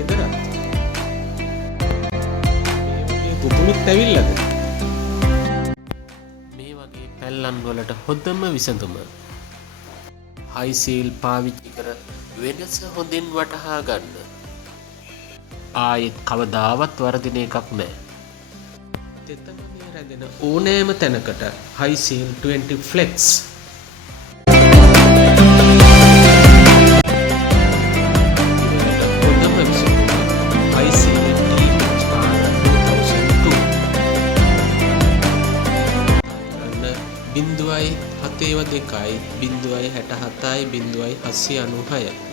ගෙදරත් මේ වගේ පුපුණුත් ඇවිල්ලාද? මේ වගේ පැල්ලම් වලට හොඳම විසඳුම හයි සීල් පාවිච්චි කර වෙනස හොඳින් වටහා ගන්න. ආයෙත් කවදාවත් වරදින එකක් නෑ. තෙතමනේ රැඳෙන ඕනෑම තැනකට හයි සීල් 20 ෆ්ලෙක්ස් හොඳම විසඳුම හයි සීල් බිඳුවයි 7 දෙකයි 0.67යි 0.796